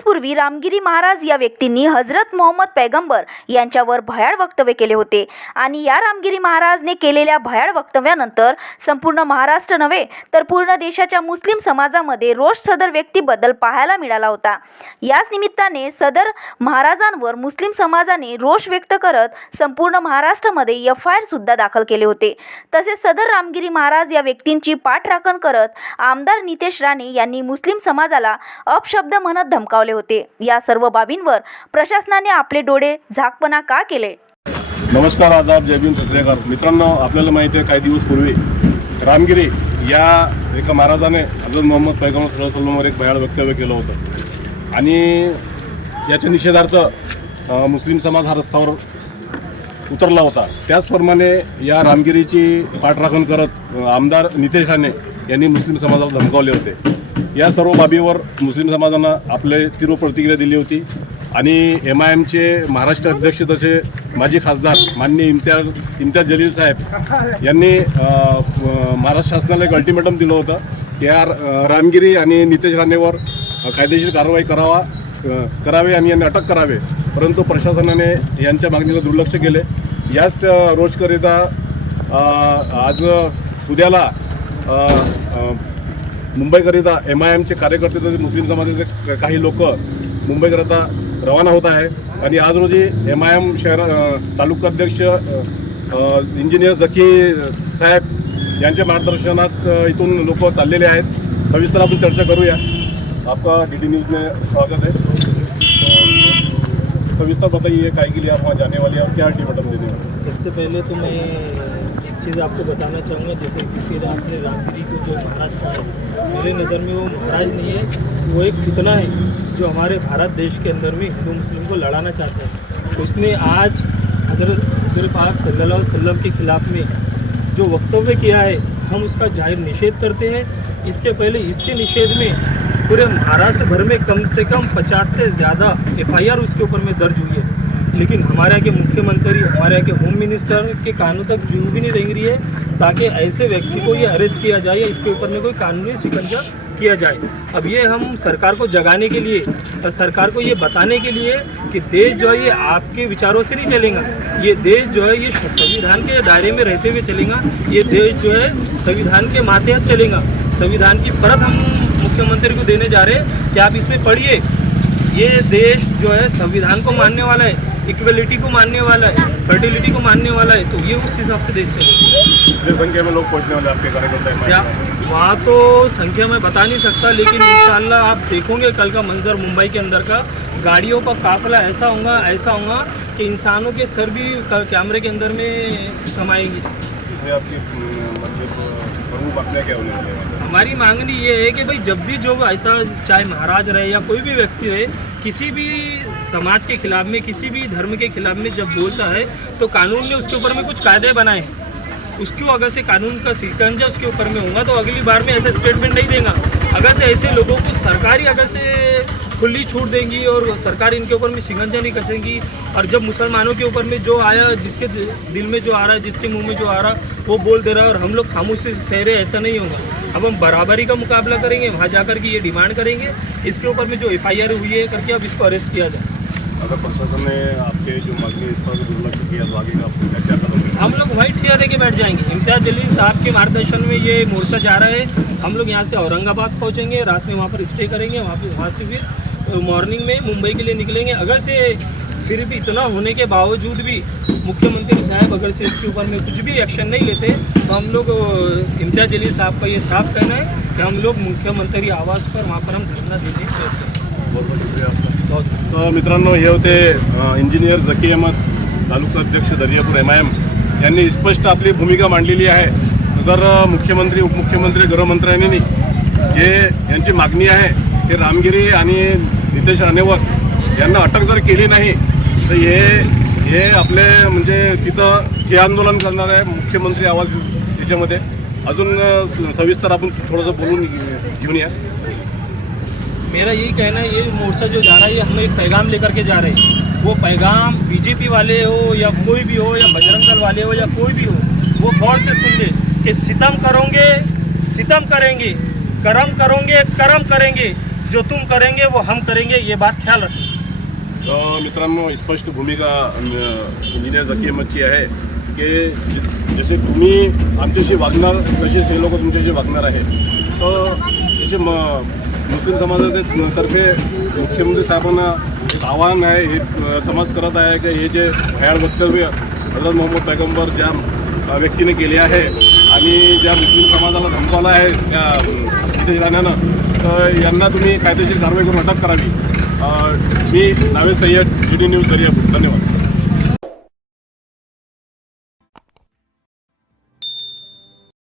पूर्वी रामगिरी महाराज या व्यक्तींनी हजरत मोहम्मद पैगंबर यांच्यावर भयाळ वक्तव्य केले होते. आणि या रामगिरी महाराजने केलेल्या भयाळ वक्तव्यानंतर संपूर्ण महाराष्ट्र नव्हे तर पूर्ण देशाच्या मुस्लिम समाजामध्ये रोष सदर व्यक्तीबद्दल पाहायला मिळाला होता. याच निमित्ताने सदर महाराजांवर मुस्लिम समाजाने रोष व्यक्त करत संपूर्ण महाराष्ट्रामध्ये एफ आय आर सुद्धा दाखल केले होते. तसेच सदर रामगिरी महाराज या व्यक्तींची पाठराखण करत आमदार नितेश राणे यांनी मुस्लिम समाजाला अपशब्द म्हणत धमकावले. होते. या सर्व बाबींवर प्रशासनाने आपले डोळे झाकपणा का केले? नमस्कार आदाब जय भीम मित्रांनो आपल्याला माहिती आहे काही दिवस पूर्वी रामगिरी या एका महाराजाने हजरत मोहम्मद पैगंबर एक भयाळ वक्तव्य केलं होतं. आणि याच्या निषेधार्थ मुस्लिम समाज हा रस्त्यावर उतरला होता. त्याचप्रमाणे या रामगिरीची पाठराखण करत आमदार नितेश राणे यांनी मुस्लिम समाजाला धमकावले होते. या सर्व बाबीवर मुस्लिम समाजानं आपले तीव्र प्रतिक्रिया दिली होती. आणि एम आय एमचे महाराष्ट्र अध्यक्ष तसे माजी खासदार माननीय इम्तियाज इम्तियाज जलील साहेब यांनी महाराष्ट्र शासनाला एक अल्टिमेटम दिलं होतं. की या रामगिरी आणि नितेश राणेवर कायदेशीर कारवाई करावा करावे आणि यांनी अटक करावे. परंतु प्रशासनाने यांच्या मागणीला दुर्लक्ष केले. याच रोजकरिता आज उद्याला मुंबईकरिता एम आय एमचे कार्यकर्ते तसेच मुस्लिम समाजाचे काही लोक मुंबईकरिता रवाना होत आहे. आणि आज रोजी एम आय एम शहर तालुकाध्यक्ष इंजिनियर जकी साहेब यांच्या मार्गदर्शनात इथून लोक चाललेले आहेत. सविस्तर आपण चर्चा करूया. आपका डी डी न्यूज में स्वागत है सविस्तर बताइए काय के लिए आप वहाँ जाने वाले हैं और क्या अल्टीमेटम देने वाले सबसे पहले तो मैं चीज़ आपको बताना चाहूँगा। जैसे किसी रात ने रामगिरी को जो महाराज कहा है, मेरे नज़र में वो महाराज नहीं है, वो एक फितना है, जो हमारे भारत देश के अंदर में हिंदू मुस्लिम को लड़ाना चाहता है। उसने आज हज़रत हजर पाक सल्ला अलैहि के खिलाफ में जो वक्तव्य किया है, हम उसका ज़ाहिर निषेध करते हैं। इसके पहले इसके निषेध में पूरे महाराष्ट्र भर में कम से कम 50 से ज़्यादा एफआईआर उसके ऊपर में दर्ज हुई है। लेकिन हमारे यहाँ के मुख्यमंत्री, हमारे यहाँ के होम मिनिस्टर के कानों तक जू भी नहीं देंग रही है, ताकि ऐसे व्यक्ति को ये अरेस्ट किया जाए या इसके ऊपर में कोई कानूनी शिकंजा किया जाए। अब ये हम सरकार को जगाने के लिए और सरकार को ये बताने के लिए कि देश जो है ये आपके विचारों से नहीं चलेगा। ये देश जो है ये संविधान के दायरे में रहते हुए चलेगा। ये देश जो है संविधान के मातहत चलेगा। संविधान की परत हम मुख्यमंत्री को देने जा रहे हैं। कि आप इसमें पढ़िए, ये देश जो है संविधान को मानने वाला है। इक्वलिटी को मानने वाला है फर्टिलिटी को मानने वाला है तो ये उस हिसाब से देश कितने संख्या में लोग पहुँचने वाले आपके कार्यकर्ता वहाँ तो संख्या में बता नहीं सकता लेकिन इन आप देखोगे कल का मंजर मुंबई के अंदर का गाड़ियों का काफिला ऐसा होगा ऐसा होगा कि इंसानों के सर भी कैमरे के अंदर में समाएँगे। आपकी मतलब प्रमुख बातें क्या होने वाली हमारी मांगनी ये है कि भाई जब भी जो ऐसा चाहे महाराज रहे या कोई भी व्यक्ति रहे, किसी भी समाज के खिलाफ में, किसी भी धर्म के खिलाफ में जब बोलता है तो कानून ने उसके ऊपर में कुछ कायदे बनाए। उसको अगर से कानून का शिकंजा उसके ऊपर में होगा तो अगली बार में ऐसा स्टेटमेंट नहीं देगा। अगर से ऐसे लोगों को सरकारी अगर से खुली छूट देंगी और सरकार इनके ऊपर में शिकंजा नहीं कसेंगी। और जब मुसलमानों के ऊपर में जो आया जिसके दिल में जो आ रहा है जिसके मुँह में जो आ रहा वो बोल दे रहा है और हम लोग खामोशी से सह रहे ऐसा नहीं होगा। अब हम बराबरी का मुकाबला करेंगे वहाँ जाकर के ये डिमांड करेंगे। इसके ऊपर में जो एफ़ हुई है करके अब इसको अरेस्ट किया जाए। अगर प्रशासन ने आपके जो मांगनी इस पर दुर्लक्ष किया तो आगे आप क्या क्या हम लोग वही ठिया देके बैठ जाएँगे। इम्तियाज़ जलील साहब के मार्गदर्शन में ये मोर्चा जा रहा है। हम लोग यहाँ से औरंगाबाद पहुँचेंगे रात में वहाँ पर स्टे करेंगे वहाँ पर वहाँ से फिर मॉर्निंग में मुंबई के लिए निकलेंगे। अगर से फिर भी इतना होने के बावजूद भी मुख्यमंत्री साहब अगर से इसके ऊपर में कुछ भी एक्शन नहीं लेते तो हम लोग अ, इम्तियाज साहब का ये साफ कहना है कि हम लोग मुख्यमंत्री आवास पर वहाँ पर हम धरना देने बहुत बहुत शुक्रिया आपका। मित्रांनो हे होते इंजिनियर जकी अहमद तालुका अध्यक्ष दर्यापूर एम आय एम यांनी स्पष्ट आपली भूमिका मांडलेली आहे. जर मुख्यमंत्री उपमुख्यमंत्री गृहमंत्र्यांनी जे यांची मागणी आहे ते रामगिरी आणि नितेश राणेवर. यांना अटक जर केली नाही तर हे हे आपले म्हणजे तिथं जे आंदोलन करणार आहे मुख्यमंत्री आवाज याच्यामध्ये. अजून सविस्तर आपण थोडंसं बोलून घेऊन या. मेरा यही कहना है ये मोर्चा जो जा रहा है ये हम एक पैगाम लेकर के जा रहे हैं। वो पैगाम बीजेपी वाले हो या कोई भी हो या बजरंग दल वाले हो या कोई भी हो वो गौर से सुन ले कि सितम करोगे सितम करेंगे करम करोगे करम करेंगे। जो तुम करेंगे वो हम करेंगे ये बात ख्याल रखें। मित्रांनो स्पष्ट भूमिका इंजिनियर जकीमची अहमदची आहे की जसे तुम्ही आमच्याशी वागणार तसेच हे लोक तुमच्याशी वागणार आहेत. तर जसे म मुस्लिम समाजाचे तर्फे मुख्यमंत्री साहेबांना एक आव्हान आहे हे समाज करत आहे की हे जे भयाळ वक्तव्य हजरत मोहम्मद पैगंबर ज्या व्यक्तीने केले आहे आणि ज्या मुस्लिम समाजाला धमकावला आहे त्या अ, राहण्यानं यांना तुम्ही कायदेशीर कारवाई करून अटक करावी. मी नावे Sayyad G D news Daryapur. धन्यवाद.